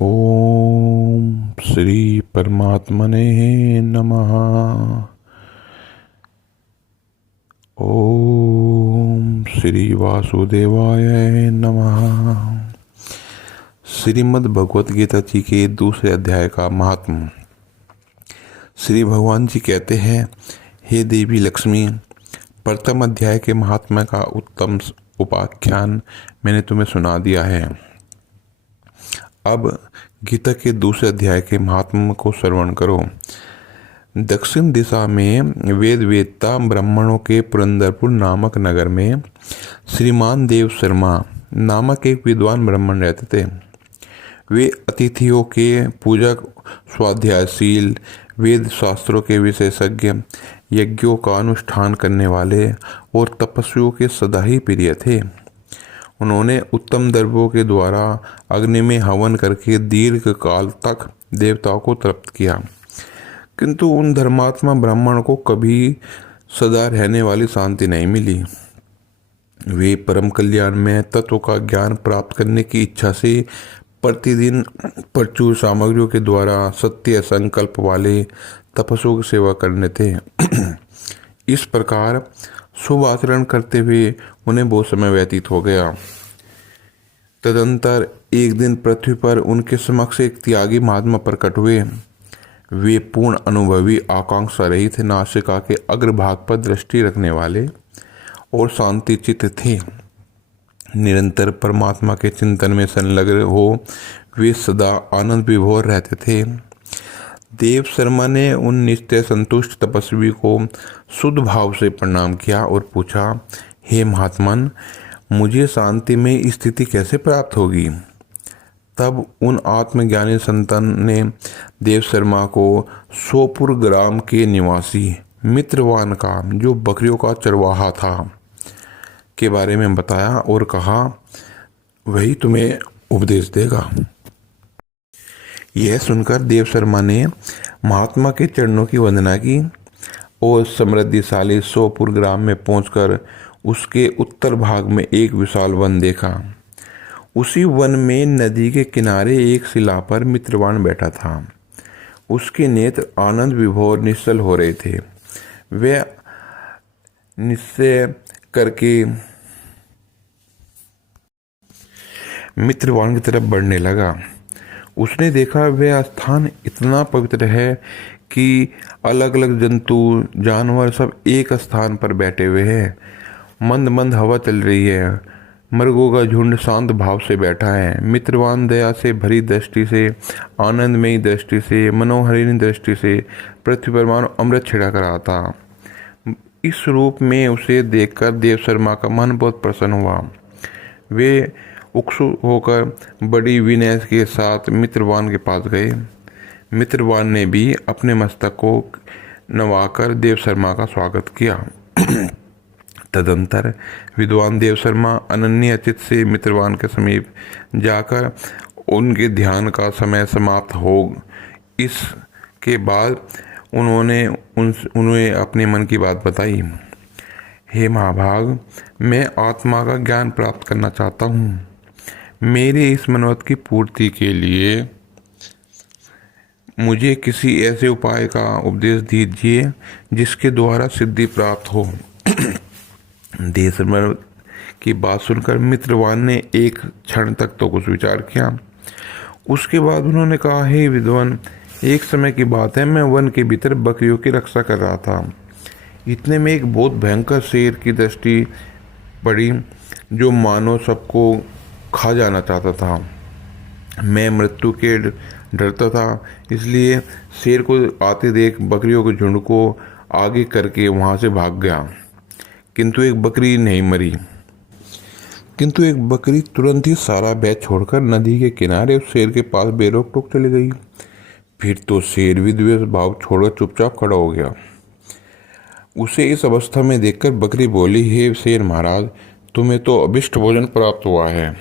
ओम श्री परमात्मने नमः। ओम श्री वासुदेवाय नमः। श्रीमद् भगवत गीता जी के दूसरे अध्याय का महात्म। श्री भगवान जी कहते हैं, हे देवी लक्ष्मी, प्रथम अध्याय के महात्मा का उत्तम उपाख्यान मैंने तुम्हें सुना दिया है। अब गीता के दूसरे अध्याय के महात्मा को श्रवण करो। दक्षिण दिशा में वेद वेदता ब्राह्मणों के पुरंदरपुर नामक नगर में श्रीमान देव शर्मा नामक एक विद्वान ब्राह्मण रहते थे। वे अतिथियों के पूजक, स्वाध्यायशील, वेद शास्त्रों के विशेषज्ञ, यज्ञों का अनुष्ठान करने वाले और तपस्वियों के सदा ही प्रिय थे। उन्होंने उत्तम द्रव्यों के द्वारा अग्नि में हवन करके दीर्घ काल तक देवताओं को तृप्त किया, किंतु उन धर्मात्मा ब्राह्मण को कभी सदा रहने वाली शांति नहीं मिली। वे परम कल्याण में तत्व का ज्ञान प्राप्त करने की इच्छा से प्रतिदिन प्रचुर सामग्रियों के द्वारा सत्य संकल्प वाले तपस्वियों की सेवा करने थे। इस प्रकार शुभ आचरण करते हुए उन्हें बहुत समय व्यतीत हो गया। तदंतर एक दिन पृथ्वी पर उनके समक्ष एक त्यागी महात्मा प्रकट हुए। वे पूर्ण अनुभवी, आकांक्षा रहित, नासिका के अग्रभाग पर दृष्टि रखने वाले और शांति चित्त थे। निरंतर परमात्मा के चिंतन में संलग्न हो वे सदा आनंद विभोर रहते थे। देव शर्मा ने उन नित्य संतुष्ट तपस्वी को शुद्ध भाव से प्रणाम किया और पूछा, हे महात्मन, मुझे शांति में स्थिति कैसे प्राप्त होगी? तब उन आत्मज्ञानी संतान ने देव शर्मा को सोपुर ग्राम के निवासी मित्रवान का, जो बकरियों का चरवाहा था, के बारे में बताया और कहा, वही तुम्हें उपदेश देगा। यह सुनकर देव शर्मा ने महात्मा के चरणों की वंदना की और समृद्धिशाली सोपुर ग्राम में पहुंचकर उसके उत्तर भाग में एक विशाल वन देखा। उसी वन में नदी के किनारे एक शिला पर मित्रवान बैठा था। उसके नेत्र आनंद विभोर निश्चल हो रहे थे। वह निश्चय करके मित्रवान की तरफ बढ़ने लगा। उसने देखा वह स्थान इतना पवित्र है कि अलग अलग जंतु, जानवर सब एक स्थान पर बैठे हुए हैं। मंद मंद हवा चल रही है। मृगों का झुंड शांत भाव से बैठा है। मित्रवान दया से भरी दृष्टि से, आनंदमयी दृष्टि से, मनोहरिणी दृष्टि से पृथ्वी पर मानो अमृत छिड़क रहा था। इस रूप में उसे देखकर देव शर्मा का मन बहुत प्रसन्न हुआ। वे उत्सुक होकर बड़ी विनय के साथ मित्रवान के पास गए। मित्रवान ने भी अपने मस्तक को नवाकर देव शर्मा का स्वागत किया। तदंतर विद्वान देव शर्मा अनन्य चित्त से मित्रवान के समीप जाकर उनके ध्यान का समय समाप्त हो। इसके बाद उन्हें अपने मन की बात बताई। हे महाभाग, मैं आत्मा का ज्ञान प्राप्त करना चाहता हूँ। मेरे इस मनोरथ की पूर्ति के लिए मुझे किसी ऐसे उपाय का उपदेश दीजिए जिसके द्वारा सिद्धि प्राप्त हो। देव शर्मा की बात सुनकर मित्रवान ने एक क्षण तक तो कुछ विचार किया। उसके बाद उन्होंने कहा, हे विद्वान, एक समय की बात है, मैं वन के भीतर बकरियों की रक्षा कर रहा था। इतने में एक बहुत भयंकर शेर की दृष्टि पड़ी जो मानो सबको खा जाना चाहता था। मैं मृत्यु के डरता था, इसलिए शेर को आते देख बकरियों के झुंड को आगे करके वहां से भाग गया, किंतु एक बकरी नहीं मरी। किंतु एक बकरी तुरंत ही सारा बैच छोड़कर नदी के किनारे उस शेर के पास बेरोक टोक चली गई। फिर तो शेर भी द्वेष भाव छोड़कर चुपचाप खड़ा हो गया। उसे इस अवस्था में देखकर बकरी बोली, हे शेर महाराज, तुम्हें तो अभिष्ट भोजन प्राप्त हुआ है।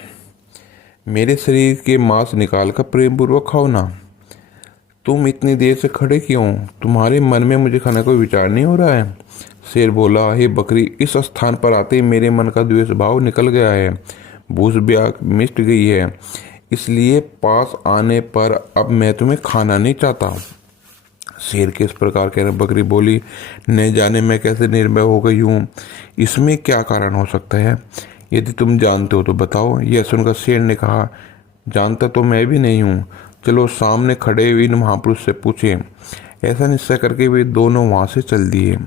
मेरे शरीर के मांस निकाल कर प्रेम पूर्वक खाओ ना। तुम इतनी देर से खड़े क्यों? तुम्हारे मन में मुझे खाने का विचार नहीं हो रहा है? शेर बोला, हे बकरी, इस स्थान पर आते ही मेरे मन का द्वेष भाव निकल गया है। भूस ब्याग मिट गई है। इसलिए पास आने पर अब मैं तुम्हें खाना नहीं चाहता। शेर के इस प्रकार कहने बकरी बोली, न जाने मैं कैसे निर्भय हो गई हूँ, इसमें क्या कारण हो सकता है? यदि तुम जानते हो तो बताओ। यह सुनकर शेर ने कहा, जानता तो मैं भी नहीं हूँ, चलो सामने खड़े हुए इन महापुरुष से पूछें। ऐसा निश्चय करके वे दोनों वहाँ से चल दिए।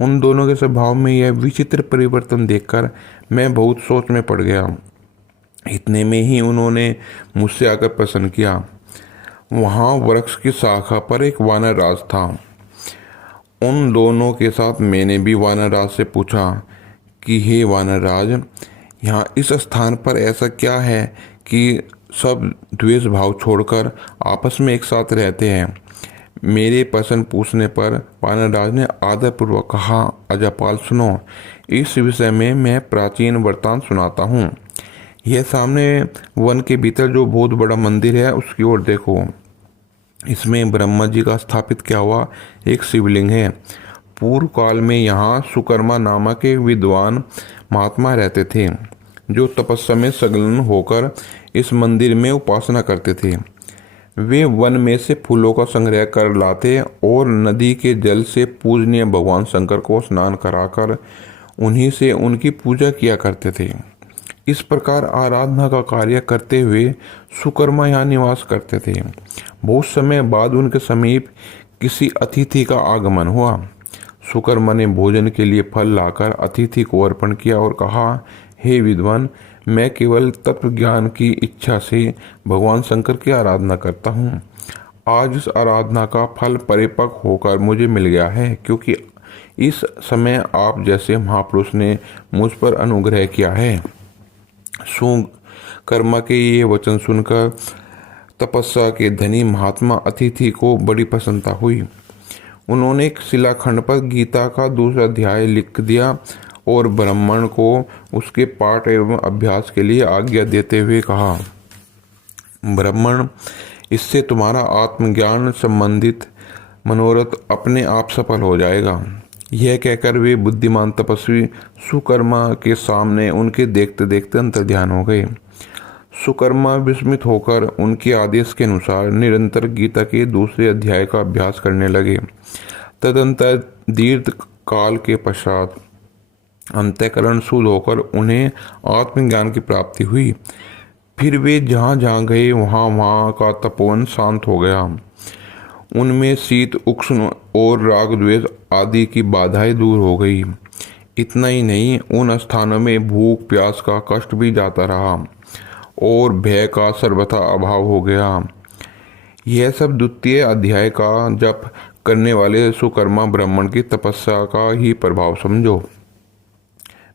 उन दोनों के स्वभाव में यह विचित्र परिवर्तन देखकर मैं बहुत सोच में पड़ गया। इतने में ही उन्होंने मुझसे आकर प्रश्न किया। वहाँ वृक्ष की शाखा पर एक वानर राज था। उन दोनों के साथ मैंने भी वानर राज से पूछा कि हे वानर राज, यहाँ इस स्थान पर ऐसा क्या है कि सब द्वेष भाव छोड़कर आपस में एक साथ रहते हैं? मेरे प्रश्न पूछने पर वानर राज ने आदरपूर्वक कहा, अजापाल सुनो, इस विषय में मैं प्राचीन वृत्तांत सुनाता हूँ। यह सामने वन के भीतर जो बहुत बड़ा मंदिर है उसकी ओर देखो। इसमें ब्रह्मा जी का स्थापित किया हुआ एक शिवलिंग है। पूर्व काल में यहाँ सुकर्मा नामक एक विद्वान महात्मा रहते थे, जो तपस्या में संलग्न होकर इस मंदिर में उपासना करते थे। वे वन में से फूलों का संग्रह कर लाते और नदी के जल से पूजनीय भगवान शंकर को स्नान कराकर उन्हीं से उनकी पूजा किया करते थे। इस प्रकार आराधना का कार्य करते हुए सुकर्मा यहाँ निवास करते थे। बहुत समय बाद उनके समीप किसी अतिथि का आगमन हुआ। सुकर्मा ने भोजन के लिए फल लाकर अतिथि को अर्पण किया और कहा, हे विद्वान, मैं केवल तत्व ज्ञान की इच्छा से भगवान शंकर की आराधना करता हूँ। आज इस आराधना का फल परिपक्व होकर मुझे मिल गया है, क्योंकि इस समय आप जैसे महापुरुष ने मुझ पर अनुग्रह किया है। सुकर्मा के ये वचन सुनकर तपस्या के धनी महात्मा अतिथि को बड़ी प्रसन्नता हुई। उन्होंने एक शिलाखंड पर गीता का दूसरा अध्याय लिख दिया और ब्राह्मण को उसके पाठ एवं अभ्यास के लिए आज्ञा देते हुए कहा, ब्राह्मण, इससे तुम्हारा आत्मज्ञान संबंधित मनोरथ अपने आप सफल हो जाएगा। यह कहकर वे बुद्धिमान तपस्वी सुकर्मा के सामने उनके देखते देखते अंतर्ध्यान हो गए। सुकर्मा विस्मित होकर उनके आदेश के अनुसार निरंतर गीता के दूसरे अध्याय का अभ्यास करने लगे। तदंतर दीर्घ काल के पश्चात अंतःकरण शुद्ध होकर उन्हें आत्मज्ञान की प्राप्ति हुई। फिर वे जहाँ जहाँ गए वहाँ का तपोवन शांत हो गया। उनमें शीत उष्ण और राग द्वेष आदि की बाधाएं दूर हो गई। इतना ही नहीं, उन स्थानों में भूख प्यास का कष्ट भी जाता रहा और भय का सर्वथा अभाव हो गया। यह सब द्वितीय अध्याय का जप करने वाले सुकर्मा ब्राह्मण की तपस्या का ही प्रभाव समझो।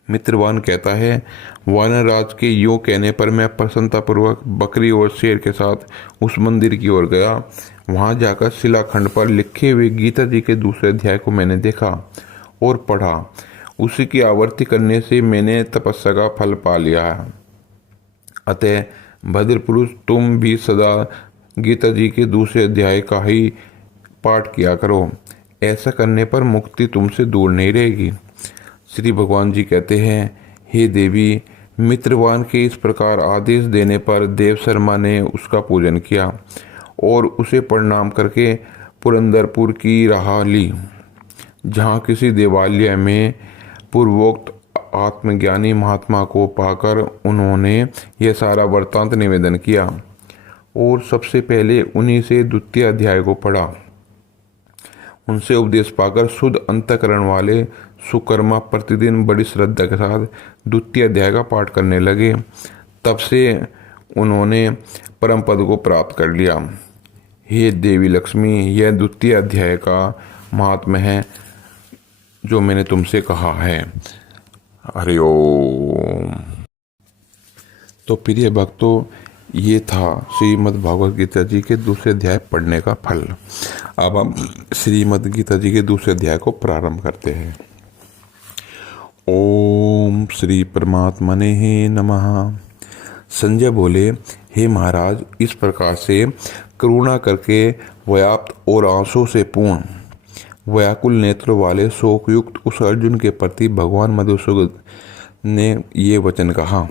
मित्रवान कहता है, वानरराज के यूं कहने पर मैं प्रसन्नतापूर्वक बकरी और शेर के साथ उस मंदिर की ओर गया। वहां जाकर शिलाखंड पर लिखे हुए गीता जी के दूसरे अध्याय को मैंने देखा और पढ़ा। उसी की आवृत्ति करने से मैंने तपस्या का फल पा लिया। अतः भद्र पुरुष, तुम भी सदा गीता जी के दूसरे अध्याय का ही पाठ किया करो। ऐसा करने पर मुक्ति तुमसे दूर नहीं रहेगी। श्री भगवान जी कहते हैं, हे देवी, मित्रवान के इस प्रकार आदेश देने पर देव शर्मा ने उसका पूजन किया और उसे प्रणाम करके पुरंदरपुर की राह ली, जहाँ किसी देवालय में पूर्वोक्त आत्मज्ञानी महात्मा को पाकर उन्होंने यह सारा वृत्तांत निवेदन किया और सबसे पहले उन्हीं से द्वितीय अध्याय को पढ़ा। उनसे उपदेश पाकर शुद्ध अंतःकरण वाले सुकर्मा प्रतिदिन बड़ी श्रद्धा के साथ द्वितीय अध्याय का पाठ करने लगे। तब से उन्होंने परम पद को प्राप्त कर लिया। हे देवी लक्ष्मी, यह द्वितीय अध्याय का महात्म्य है जो मैंने तुमसे कहा है। हरि ओम। तो प्रिय भक्तों, ये था श्रीमद् भागवत गीता जी के दूसरे अध्याय पढ़ने का फल। अब हम श्रीमद् गीता जी के दूसरे अध्याय को प्रारंभ करते हैं। ओम श्री परमात्मने नमः। संजय बोले, हे महाराज, इस प्रकार से करुणा करके व्याप्त और आंसू से पूर्ण व्याकुल नेत्रों वाले शोकयुक्त उस अर्जुन के प्रति भगवान मधुसूदन ने ये वचन कहा,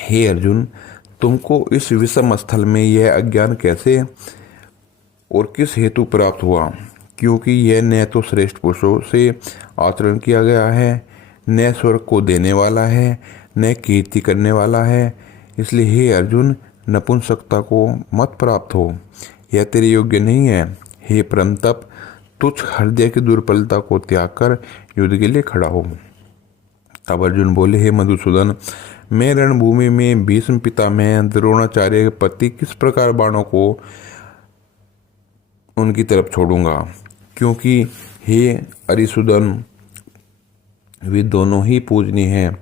हे अर्जुन, तुमको इस विषम स्थल में यह अज्ञान कैसे और किस हेतु प्राप्त हुआ? क्योंकि यह न तो श्रेष्ठ पुरुषों से आचरण किया गया है, न स्वर्ग को देने वाला है, न कीर्ति करने वाला है। इसलिए हे अर्जुन, नपुंसकता को मत प्राप्त हो, यह तेरे योग्य नहीं है। हे परम तप, तुच्छ हृदय की दुर्बलता को त्याग कर युद्ध के लिए खड़ा हो। तब अर्जुन बोले, हे मधुसूदन, मैं रणभूमि में भीष्म पितामह द्रोणाचार्य के प्रति किस प्रकार बाणों को उनकी तरफ छोड़ूंगा? क्योंकि हे अरिसूदन, वे दोनों ही पूजनीय हैं।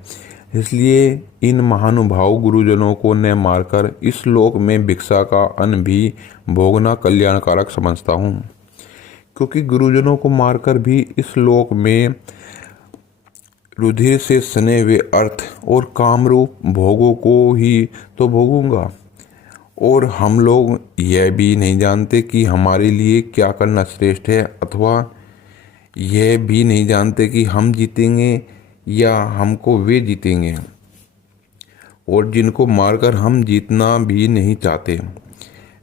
इसलिए इन महानुभाव गुरुजनों को न मारकर इस लोक में भिक्षा का अन्न भी भोगना कल्याणकारक समझता हूँ। क्योंकि गुरुजनों को मारकर भी इस लोक में रुधिर से सने हुए अर्थ और कामरूप भोगों को ही तो भोगूंगा। और हम लोग यह भी नहीं जानते कि हमारे लिए क्या करना श्रेष्ठ है, अथवा यह भी नहीं जानते कि हम जीतेंगे या हमको वे जीतेंगे। और जिनको मारकर हम जीतना भी नहीं चाहते,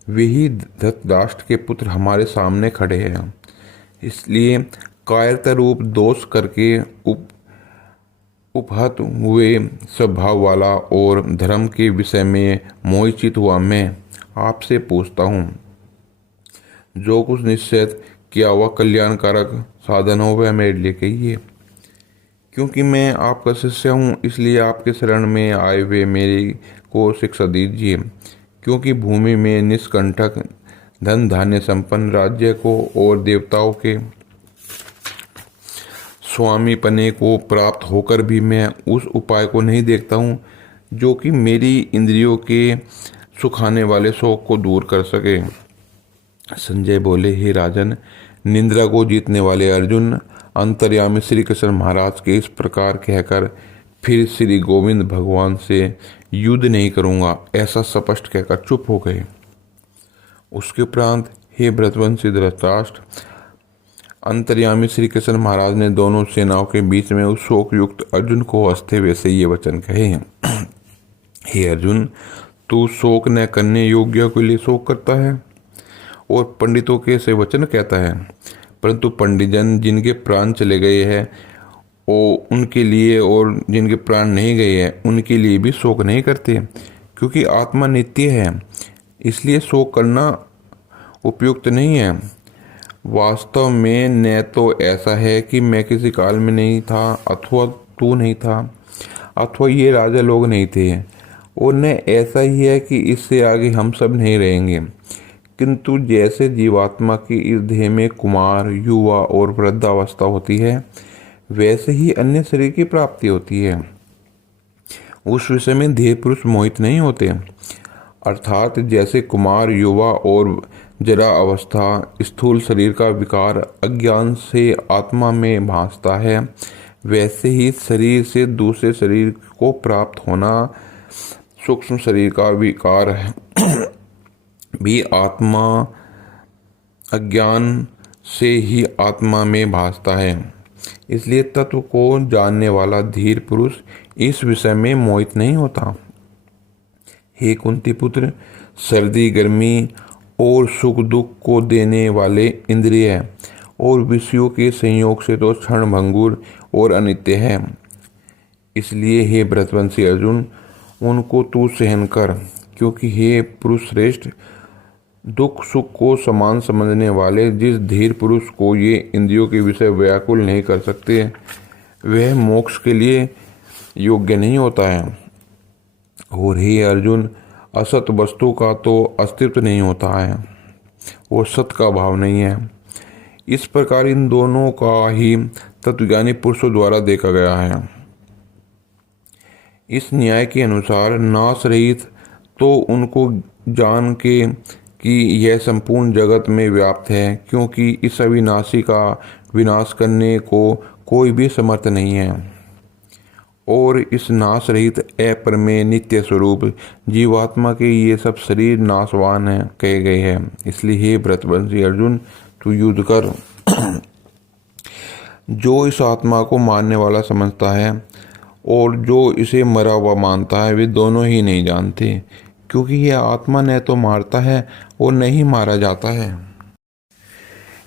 वे ही धृतराष्ट्र के पुत्र हमारे सामने खड़े हैं। इसलिए कायरता रूप दोष करके उपहत हुए स्वभाव वाला और धर्म के विषय में मोहित हुआ मैं आपसे पूछता हूँ, जो कुछ निश्चित किया हुआ कल्याणकारक साधन हो वह मेरे लिए कहिए। क्योंकि मैं आपका शिष्य हूँ, इसलिए आपके शरण में आए हुए मेरे को शिक्षा दीजिए। क्योंकि भूमि में निष्कंटक धन धान्य संपन्न राज्य को और देवताओं के स्वामी पने को प्राप्त होकर भी मैं उस उपाय को नहीं देखता हूँ जो कि मेरी इंद्रियों के सुखाने वाले शौक को दूर कर सके। संजय बोले, हे राजन, निंद्रा को जीतने वाले अर्जुन अंतर्यामी श्री कृष्ण महाराज के इस प्रकार कहकर फिर श्री गोविंद भगवान से युद्ध नहीं करूँगा ऐसा स्पष्ट कहकर चुप हो गए। उसके उपरांत हे भृतवंशी धृतराष्ट्र, अंतर्यामी श्री कृष्ण महाराज ने दोनों सेनाओं के बीच में उस शोक युक्त अर्जुन को हंसते हुए से ये वचन कहे हैं। हे अर्जुन, तू शोक न करने योग्य के लिए शोक करता है और पंडितों के से वचन कहता है, परंतु पंडितजन जिनके प्राण चले गए हैं और उनके लिए और जिनके प्राण नहीं गए हैं उनके लिए भी शोक नहीं करते, क्योंकि आत्मा नित्य है। इसलिए शोक करना उपयुक्त नहीं है। वास्तव में न तो ऐसा है कि मैं किसी काल में नहीं था, अथवा तू नहीं था, अथवा ये राजा लोग नहीं थे, और न ऐसा ही है कि इससे आगे हम सब नहीं रहेंगे। किंतु जैसे जीवात्मा की इस देह में कुमार, युवा और वृद्धावस्था होती है, वैसे ही अन्य शरीर की प्राप्ति होती है। उस विषय में देह पुरुष मोहित नहीं होते। अर्थात जैसे कुमार, युवा और जरा अवस्था स्थूल शरीर का विकार अज्ञान से आत्मा में भासता है, वैसे ही शरीर से दूसरे शरीर को प्राप्त होना सूक्ष्म शरीर का विकार है भी आत्मा अज्ञान से ही आत्मा में भासता है। इसलिए तत्व को जानने वाला धीर पुरुष इस विषय में मोहित नहीं होता। हे कुंती पुत्र, सर्दी गर्मी और सुख दुख को देने वाले इंद्रिय और विषयों के संयोग से तो क्षण भंगुर और अनित्य है। इसलिए हे भृतवंशी अर्जुन, उनको तू सहन कर, क्योंकि हे पुरुष श्रेष्ठ, दुख सुख को समान समझने वाले जिस धीर पुरुष को ये इंद्रियों के विषय व्याकुल नहीं कर सकते, वह मोक्ष के लिए योग्य नहीं होता है। और हे अर्जुन, असत वस्तु का तो अस्तित्व नहीं होता है और सत का भाव नहीं है। इस प्रकार इन दोनों का ही तत्वज्ञानी पुरुषों द्वारा देखा गया है। इस न्याय के अनुसार नाश रहित तो उनको जान के कि यह संपूर्ण जगत में व्याप्त है, क्योंकि इस अविनाशी का विनाश करने को कोई भी समर्थ नहीं है। और इस नाश रहित अपरमेय नित्य स्वरूप जीवात्मा के ये सब शरीर नाशवान है कहे गए हैं। इसलिए हे भृतवंशी अर्जुन, तू युद्ध कर। जो इस आत्मा को मारने वाला समझता है और जो इसे मरा हुआ मानता है, वे दोनों ही नहीं जानते क्योंकि यह आत्मा न तो मारता है और न ही मारा जाता है।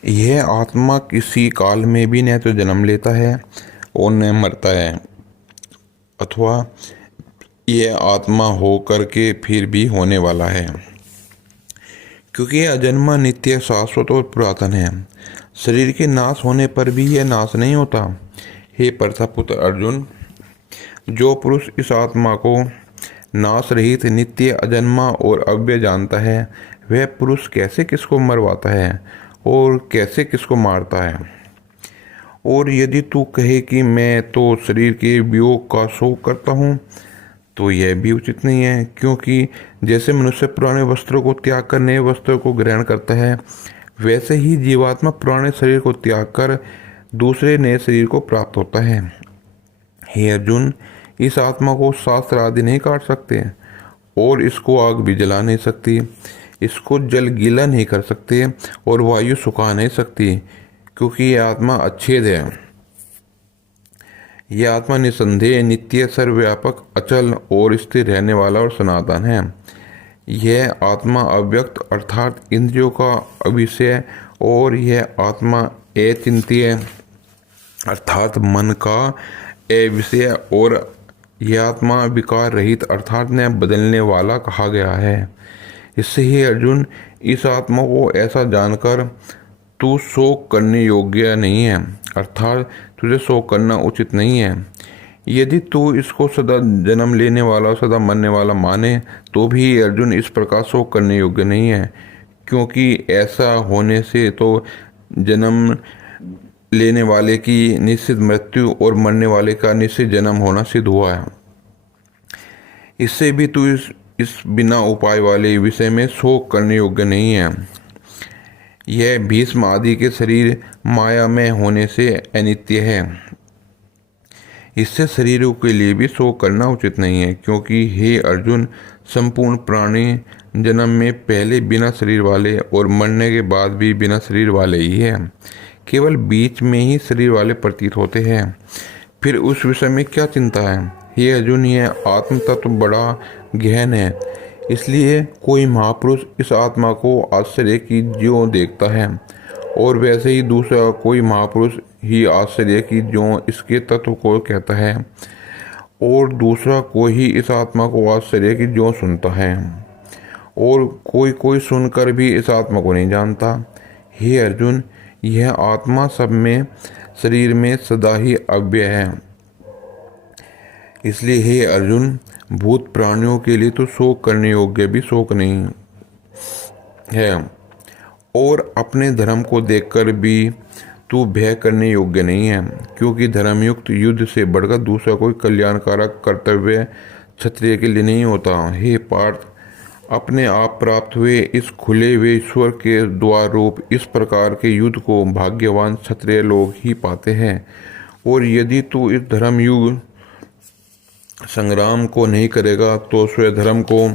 यह आत्मा किसी काल में भी न तो जन्म लेता है और न मरता है, अथवा यह आत्मा हो करके फिर भी होने वाला है, क्योंकि यह अजन्मा, नित्य, शाश्वत और पुरातन है। शरीर के नाश होने पर भी यह नाश नहीं होता। हे प्रतापुत्र अर्जुन, जो पुरुष इस आत्मा को नाश रहित, नित्य, अजन्मा और अव्यय जानता है, वह पुरुष कैसे किसको मरवाता है और कैसे किसको मारता है। और यदि तू कहे कि मैं तो शरीर के वियोग का शोक करता हूँ, तो यह भी उचित नहीं है, क्योंकि जैसे मनुष्य पुराने वस्त्रों को त्याग कर नए वस्त्रों को ग्रहण करता है, वैसे ही जीवात्मा पुराने शरीर को त्याग कर दूसरे नए शरीर को प्राप्त होता है। हे अर्जुन, इस आत्मा को शास्त्र आदि नहीं काट सकते और इसको आग भी जला नहीं सकती, इसको जल गीला नहीं कर सकते और वायु सुखा नहीं सकती, क्योंकि यह आत्मा अच्छेद है। यह आत्मा निसंदेह, नित्य, सर्वव्यापक, अचल और स्थिर रहने वाला और सनातन है। यह आत्मा अव्यक्त अर्थात इंद्रियों का अविषय और यह आत्मा अचिंत्य अर्थात मन का अविषय और यह आत्मा विकार रहित अर्थात न बदलने वाला कहा गया है। इससे ही अर्जुन, इस आत्मा को ऐसा जानकर तू शोक करने योग्य नहीं है, अर्थात तुझे शोक करना उचित नहीं है। यदि तू इसको सदा जन्म लेने वाला, सदा मरने वाला माने, तो भी अर्जुन इस प्रकार शोक करने योग्य नहीं है, क्योंकि ऐसा होने से तो जन्म लेने वाले की निश्चित मृत्यु और मरने वाले का निश्चित जन्म होना सिद्ध हुआ है। इससे भी तू इस बिना उपाय वाले विषय में शोक करने योग्य नहीं है। यह भीष्म आदि के शरीर माया में होने से अनित्य है, इससे शरीरों के लिए भी शोक करना उचित नहीं है, क्योंकि हे अर्जुन, संपूर्ण प्राणी जन्म में पहले बिना शरीर वाले और मरने के बाद भी बिना शरीर वाले ही है, केवल बीच में ही शरीर वाले प्रतीत होते हैं। फिर उस विषय में क्या चिंता है। हे अर्जुन, यह आत्म तत्व बड़ा गहन है, इसलिए कोई महापुरुष इस आत्मा को आश्चर्य की ज्यों देखता है और वैसे ही दूसरा कोई महापुरुष ही आश्चर्य की ज्यों इसके तत्व को कहता है और दूसरा कोई ही इस आत्मा को आश्चर्य की ज्यों सुनता है और कोई सुनकर भी इस आत्मा को नहीं जानता। हे अर्जुन, यह आत्मा सब में शरीर में सदा ही अव्यय है। इसलिए हे अर्जुन, भूत प्राणियों के लिए तो शोक करने योग्य भी शोक नहीं है और अपने धर्म को देखकर भी तू भय करने योग्य नहीं है, क्योंकि धर्मयुक्त युद्ध से बढ़कर दूसरा कोई कल्याणकारक कर्तव्य क्षत्रिय के लिए नहीं होता। हे पार्थ, अपने आप प्राप्त हुए इस खुले हुए ईश्वर के द्वार रूप इस प्रकार के युद्ध को भाग्यवान क्षत्रिय लोग ही पाते हैं, और यदि तू इस धर्म युग संग्राम को नहीं करेगा तो स्वधर्म को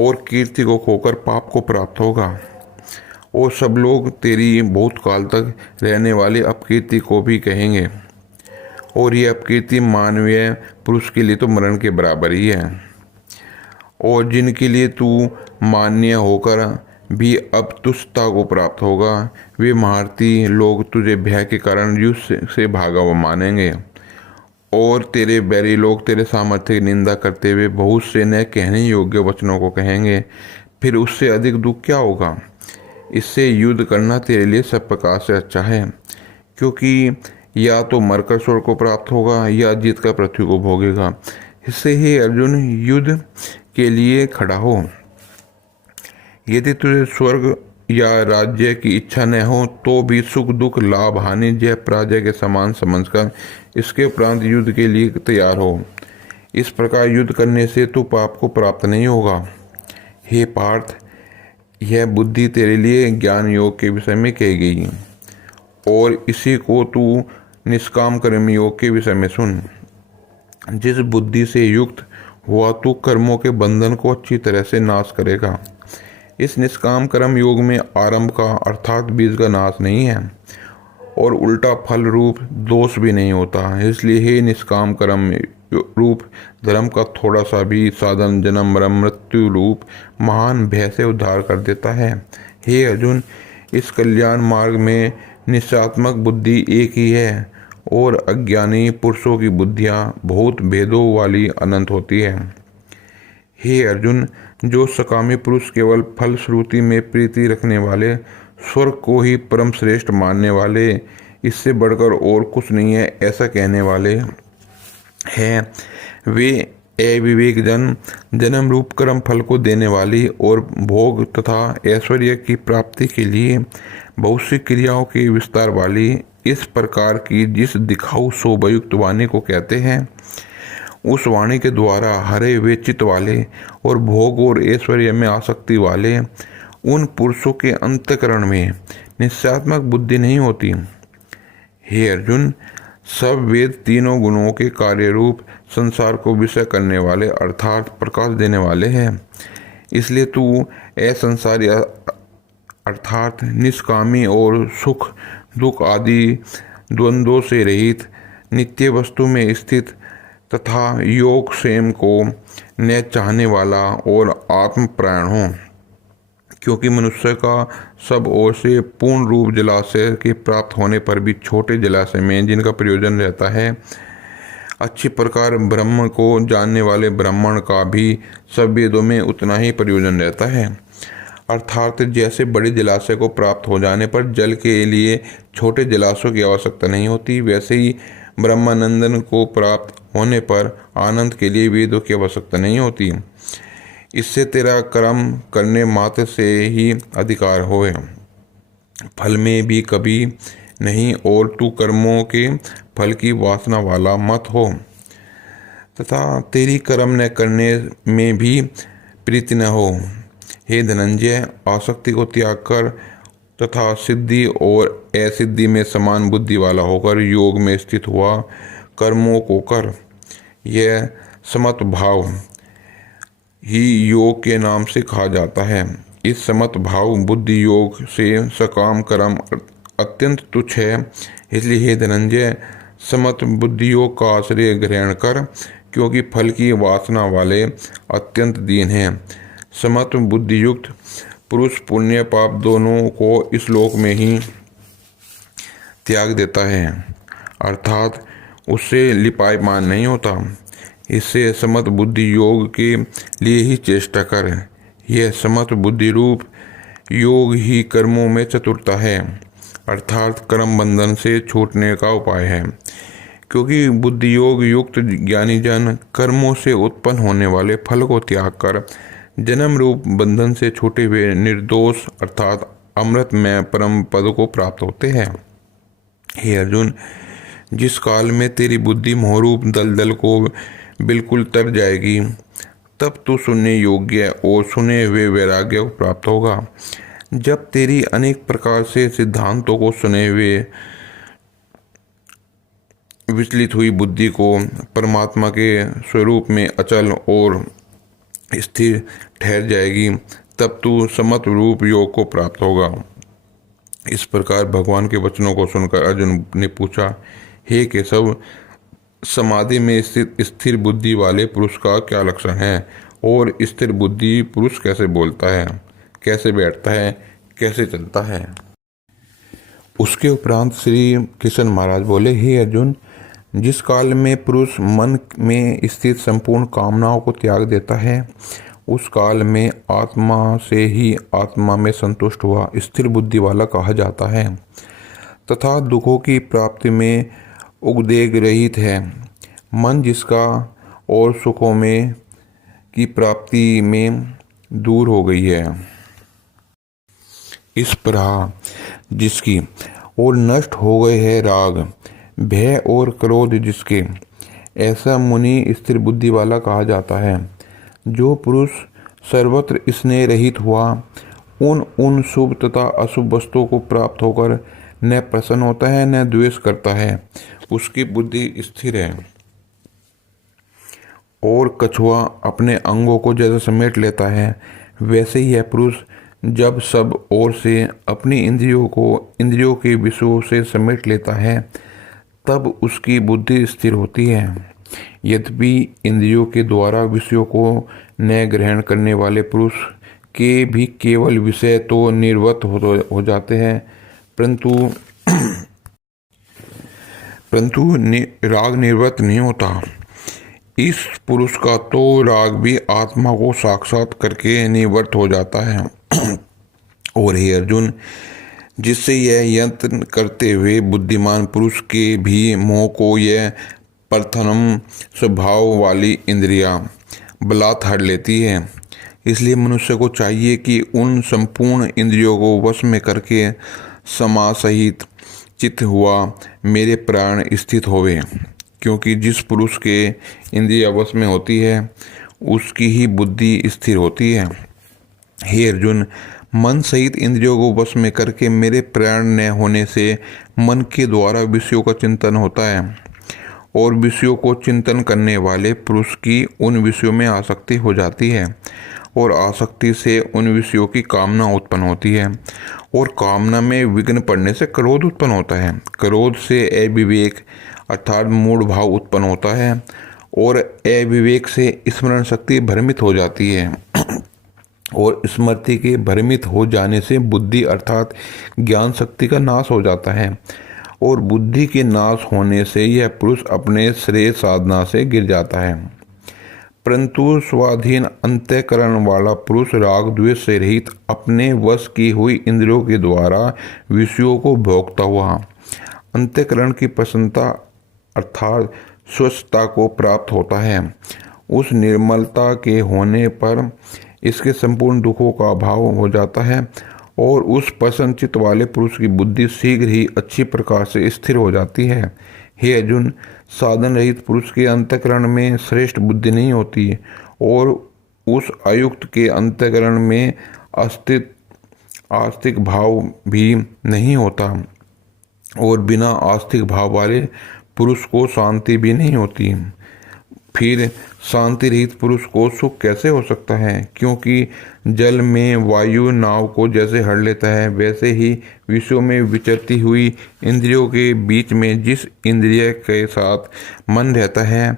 और कीर्ति को खोकर पाप को प्राप्त होगा और सब लोग तेरी बहुत काल तक रहने वाली अपकीर्ति को भी कहेंगे, और ये अपकीर्ति मानवीय पुरुष के लिए तो मरण के बराबर ही है। और जिनके लिए तू मान्य होकर भी अब तुष्टता को प्राप्त होगा, वे महारथी लोग तुझे भय के कारण युद्ध से भागा हुआ मानेंगे और तेरे बैरी लोग तेरे सामर्थ्य की निंदा करते हुए बहुत से न कहने योग्य वचनों को कहेंगे। फिर उससे अधिक दुख क्या होगा। इससे युद्ध करना तेरे लिए सब प्रकार से अच्छा है, क्योंकि या तो मरकर स्वर्ग को प्राप्त होगा या जीत कर पृथ्वी को भोगेगा। इससे ही अर्जुन, युद्ध के लिए खड़ा हो। यदि तुझे स्वर्ग या राज्य की इच्छा न हो तो भी सुख दुख लाभ हानि जय पराजय के समान समझकर इसके उपरांत युद्ध के लिए तैयार हो। इस प्रकार युद्ध करने से तू पाप को प्राप्त नहीं होगा। हे पार्थ, यह बुद्धि तेरे लिए ज्ञान योग के विषय में कही गई और इसी को तू निष्काम कर्म योग के विषय में सुन। जिस बुद्धि से युक्त हुआ तू कर्मों के बंधन को अच्छी तरह से नाश करेगा। इस निष्काम कर्म योग में आरंभ का अर्थात बीज का नाश नहीं है और उल्टा फल रूप दोष भी नहीं होता। इसलिए हे निष्काम कर्म रूप धर्म का थोड़ा सा भी साधन जन्म मरण मृत्यु रूप महान भय से उद्धार कर देता है। हे अर्जुन, इस कल्याण मार्ग में निश्चयात्मक बुद्धि एक ही है और अज्ञानी पुरुषों की बुद्धियां बहुत भेदों वाली अनंत होती है। हे अर्जुन, जो सकामी पुरुष केवल फल श्रुति में प्रीति रखने वाले, स्वर्ग को ही परम श्रेष्ठ मानने वाले, इससे बढ़कर और कुछ नहीं है ऐसा कहने वाले हैं, वे अविवेक जन जन्म रूप कर्म फल को देने वाली और भोग तथा ऐश्वर्य की प्राप्ति के लिए बहुत सी क्रियाओं के विस्तार वाली इस प्रकार की जिस दिखाऊ शोभायुक्त वाणी को कहते हैं, उस वाणी के द्वारा हरे वे चित्त वाले और भोग और ऐश्वर्य में आसक्ति वाले उन पुरुषों के अंतःकरण में निश्चयात्मक बुद्धि नहीं होती। हे अर्जुन, सब वेद तीनों गुणों के कार्य रूप संसार को विषय करने वाले अर्थात प्रकाश देने वाले हैं। इसलिए तू असंसारी अर्थात निष्कामी और सुख दुख आदि द्वंद्वों से रहित नित्य वस्तु में स्थित तथा योग क्षेम को न चाहने वाला और आत्मप्राण हो, क्योंकि मनुष्य का सब ओर से पूर्ण रूप जलाशय के प्राप्त होने पर भी छोटे जलाशय में जिनका प्रयोजन रहता है, अच्छी प्रकार ब्रह्म को जानने वाले ब्राह्मण का भी सब वेदों में उतना ही प्रयोजन रहता है। अर्थात जैसे बड़े जलाशय को प्राप्त हो जाने पर जल के लिए छोटे जलाशयों की आवश्यकता नहीं होती, वैसे ही ब्रह्मानंदन को प्राप्त होने पर आनंद के लिए वेदों की आवश्यकता नहीं होती। इससे तेरा कर्म करने मात्र से ही अधिकार होए, फल में भी कभी नहीं, और तू कर्मों के फल की वासना वाला मत हो तथा तेरी कर्म न करने में भी प्रीति न हो। हे धनंजय, आसक्ति को त्याग कर तथा सिद्धि और असिद्धि में समान बुद्धि वाला होकर योग में स्थित हुआ कर्मों को कर। यह समत भाव ही योग के नाम से कहा जाता है। इस समत भाव बुद्धि योग से सकाम कर्म अत्यंत तुच्छ है। इसलिए हे धनंजय, समत बुद्धि योग का आश्रय ग्रहण कर, क्योंकि फल की वासना वाले अत्यंत दीन हैं। समत बुद्धि युक्त पुरुष पुण्य पाप दोनों को इस लोक में ही त्याग देता है, अर्थात उससे लिपायमान नहीं होता। इससे समत बुद्धि योग के लिए ही चेष्टा कर। यह समत बुद्धि रूप योग ही कर्मों में चतुरता है, अर्थात कर्म बंधन से छूटने का उपाय है। क्योंकि बुद्धि योग युक्त ज्ञानी जन कर्मों से उत्पन्न होने वाले फल को त्याग कर जन्म रूप बंधन से छूटे हुए निर्दोष अर्थात अमृत में परम पद को प्राप्त होते हैं। हे अर्जुन, जिस काल में तेरी बुद्धि मोहरूप दलदल को बिल्कुल तर जाएगी, तब तू सुनने योग्य और सुने हुए वैराग्य को प्राप्त होगा। जब तेरी अनेक प्रकार से सिद्धांतों को सुने हुए विचलित हुई बुद्धि को परमात्मा के स्वरूप में अचल और स्थिर ठहर जाएगी, तब तू समत रूप योग को प्राप्त होगा। इस प्रकार भगवान के वचनों को सुनकर अर्जुन ने पूछा, हे केशव, समाधि में स्थित स्थिर बुद्धि वाले पुरुष का क्या लक्षण है और स्थिर बुद्धि पुरुष कैसे बोलता है, कैसे बैठता है, कैसे चलता है। उसके उपरांत श्री कृष्ण महाराज बोले, हे अर्जुन, जिस काल में पुरुष मन में स्थित संपूर्ण कामनाओं को त्याग देता है, उस काल में आत्मा से ही आत्मा में संतुष्ट हुआ स्थिर बुद्धि वाला कहा जाता है तथा दुखों की प्राप्ति में उद्वेग रहित है। मन जिसका और सुखों में की प्राप्ति में दूर हो गई है, इस प्रकार जिसकी और नष्ट हो गए है राग भय और क्रोध जिसके, ऐसा मुनि स्थिर बुद्धि वाला कहा जाता है। जो पुरुष सर्वत्र स्नेह रहित हुआ उन शुभ तथा अशुभ वस्तुओं को प्राप्त होकर न प्रसन्न होता है न द्वेष करता है, उसकी बुद्धि स्थिर है। और कछुआ अपने अंगों को जैसे समेट लेता है, वैसे ही यह पुरुष जब सब ओर से अपनी इंद्रियों को इंद्रियों के विषयों से समेट लेता है, तब उसकी बुद्धि स्थिर होती है। यद्यपि इंद्रियों के द्वारा विषयों को न ग्रहण करने वाले पुरुष के भी केवल विषय तो निर्वत हो जाते हैं, परंतु राग निर्वत नहीं होता। इस पुरुष का तो राग भी आत्मा को साक्षात करके निवृत्त हो जाता है। और हे अर्जुन, जिससे यह यत्न करते हुए बुद्धिमान पुरुष के भी मोह को यह प्रथम स्वभाव वाली इंद्रियां बलात् हर लेती है। इसलिए मनुष्य को चाहिए कि उन संपूर्ण इंद्रियों को वश में करके समासहित चित्त हुआ मेरे प्राण स्थित होवे, क्योंकि जिस पुरुष के इंद्रिया वश में होती है उसकी ही बुद्धि स्थिर होती है। हे अर्जुन, मन सहित इंद्रियों को वश में करके मेरे प्राण न होने से मन के द्वारा विषयों का चिंतन होता है, और विषयों को चिंतन करने वाले पुरुष की उन विषयों में आसक्ति हो जाती है, और आसक्ति से उन विषयों की कामना उत्पन्न होती है, और कामना में विघ्न पड़ने से क्रोध उत्पन्न होता है। क्रोध से अविवेक अर्थात मूढ़ भाव उत्पन्न होता है, और अविवेक से स्मरण शक्ति भ्रमित हो जाती है, और स्मृति के भ्रमित हो जाने से बुद्धि अर्थात ज्ञान शक्ति का नाश हो जाता है, और बुद्धि के नाश होने से यह पुरुष अपने श्रेय साधना से गिर जाता है। परंतु स्वाधीन अंतःकरण वाला पुरुष राग द्वेष से रहित अपने वश की हुई इंद्रियों के द्वारा विषयों को भोगता हुआ अंतःकरण की प्रसन्नता अर्थात स्वच्छता को प्राप्त होता है। उस निर्मलता के होने पर इसके संपूर्ण दुखों का अभाव हो जाता है, और उस प्रसन्न चित्त वाले पुरुष की बुद्धि शीघ्र ही अच्छी प्रकार से स्थिर हो जाती है। हे अर्जुन, साधन रहित पुरुष के अंतःकरण में श्रेष्ठ बुद्धि नहीं होती, और उस अयुक्त के अंतःकरण में आस्तिक भाव भी नहीं होता, और बिना आस्तिक भाव वाले पुरुष को शांति भी नहीं होती। फिर शांति रहित पुरुष को सुख कैसे हो सकता है? क्योंकि जल में वायु नाव को जैसे हर लेता है, वैसे ही विषयों में विचरती हुई इंद्रियों के बीच में जिस इंद्रिय के साथ मन रहता है,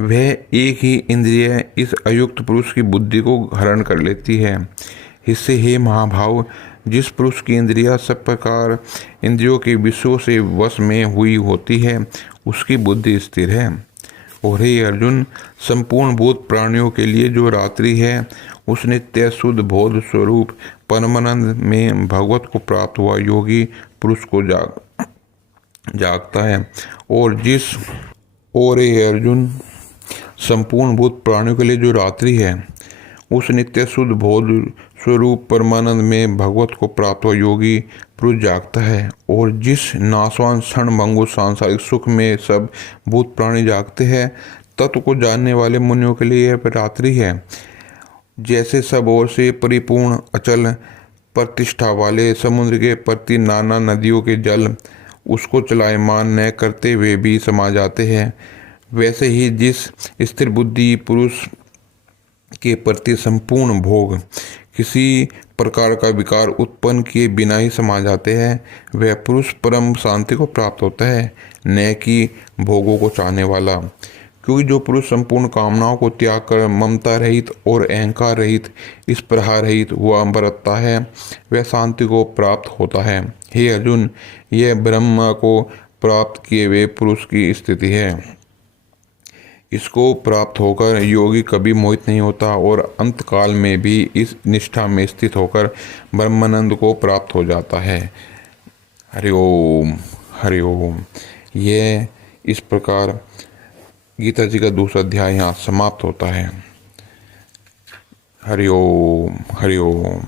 वह एक ही इंद्रिय इस अयुक्त पुरुष की बुद्धि को हरण कर लेती है। इससे हे महाभाव, जिस पुरुष की इंद्रियां सब प्रकार इंद्रियों के विषयों से वश में हुई होती है, उसकी बुद्धि स्थिर है। और हे अर्जुन, संपूर्ण भूत प्राणियों के लिए जो रात्रि है, उस नित्य शुद्ध बोध स्वरूप परमानंद में भगवत को प्राप्त हुआ योगी पुरुष को जागता है। और हे अर्जुन, संपूर्ण भूत प्राणियों के लिए जो रात्रि है, उस नित्य शुद्ध बोध स्वरूप परमानंद में भगवत को प्राप्त हुआ योगी पुरुष जागता है। और जिस नाशवान क्षण भंगुर सांसारिक सुख में सब भूत प्राणी जागते हैं, तत्व को जानने वाले मुनियों के लिए यह रात्रि है। जैसे सब ओर से परिपूर्ण अचल प्रतिष्ठा वाले समुद्र के प्रति नाना नदियों के जल उसको चलायमान न करते हुए भी समा जाते हैं, वैसे ही जिस स्थिर बुद्धि पुरुष के प्रति संपूर्ण भोग किसी प्रकार का विकार उत्पन्न किए बिना ही समा जाते हैं, वह पुरुष परम शांति को प्राप्त होता है, न कि भोगों को चाहने वाला। क्योंकि जो पुरुष संपूर्ण कामनाओं को त्याग कर ममता रहित और अहंकार रहित इस प्रहार रहित हुआ बरतता है, वह शांति को प्राप्त होता है। हे अर्जुन, यह ब्रह्म को प्राप्त किए हुए पुरुष की स्थिति है। इसको प्राप्त होकर योगी कभी मोहित नहीं होता, और अंतकाल में भी इस निष्ठा में स्थित होकर ब्रह्मानंद को प्राप्त हो जाता है। हरि ओम, हरि ओम। यह इस प्रकार गीता जी का दूसरा अध्याय यहाँ समाप्त होता है। हरि ओम, हरि ओम।